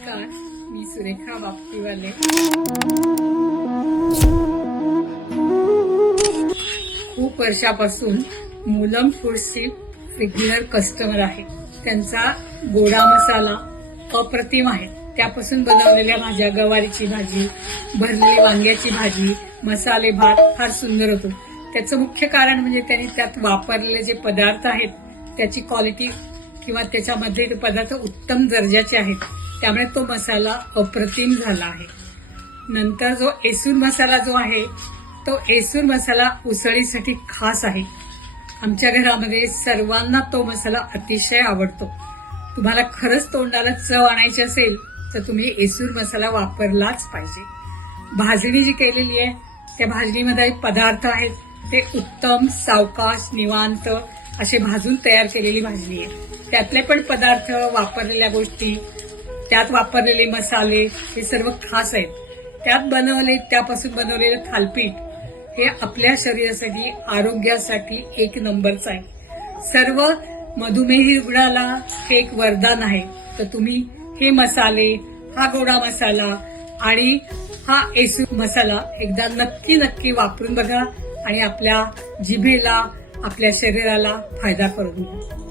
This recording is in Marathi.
नमस्कार, मी सुरेखा बाप्तीवाले. खूप वर्षापासून मुलम फूड्सची रेग्युलर कस्टमर आहे. त्यांचा गोडा मसाला अप्रतिम आहे. त्यापासून बनवलेल्या भाज्या, गवारीची भाजी, भरलेली वांग्याची भाजी, मसाले भात फार सुंदर होतो. त्याचं मुख्य कारण म्हणजे त्यांनी त्यात वापरलेले जे पदार्थ आहेत त्याची क्वालिटी किंवा त्याच्यामध्ये ते पदार्थ उत्तम दर्जाचे आहेत. त्यामुळे तो मसाला अप्रतिम झाला आहे. नंतर जो एसूर मसाला जो आहे तो एसूर मसाला उसळीसाठी खास आहे. आमच्या घरामध्ये सर्वांना तो मसाला अतिशय आवडतो. तुम्हाला खरंच तोंडाला चव आणायची असेल तर तुम्ही एसूर मसाला वापरलाच पाहिजे. भाजणी जी केलेली आहे त्या भाजणीमध्ये पदार्थ आहेत ते उत्तम, सावकाश, निवांत असे भाजून तयार केलेली भाजणी आहे. त्यातले पण पदार्थ, वापरलेल्या गोष्टी, त्यात वापरलेले मसाले हे सर्व खास आहेत. त्यापासून बनवलेलं थालपीठ हे आपल्या शरीरासाठी, आरोग्यासाठी एक नंबरचं आहे. सर्व मधुमेही रुग्णाला हे एक वरदान आहे. तर तुम्ही हे मसाले, हा गोडा मसाला आणि हा एसूर मसाला एकदा नक्की वापरून बघा आणि आपल्या जिभेला, आपल्या शरीराला फायदा करून घ्या.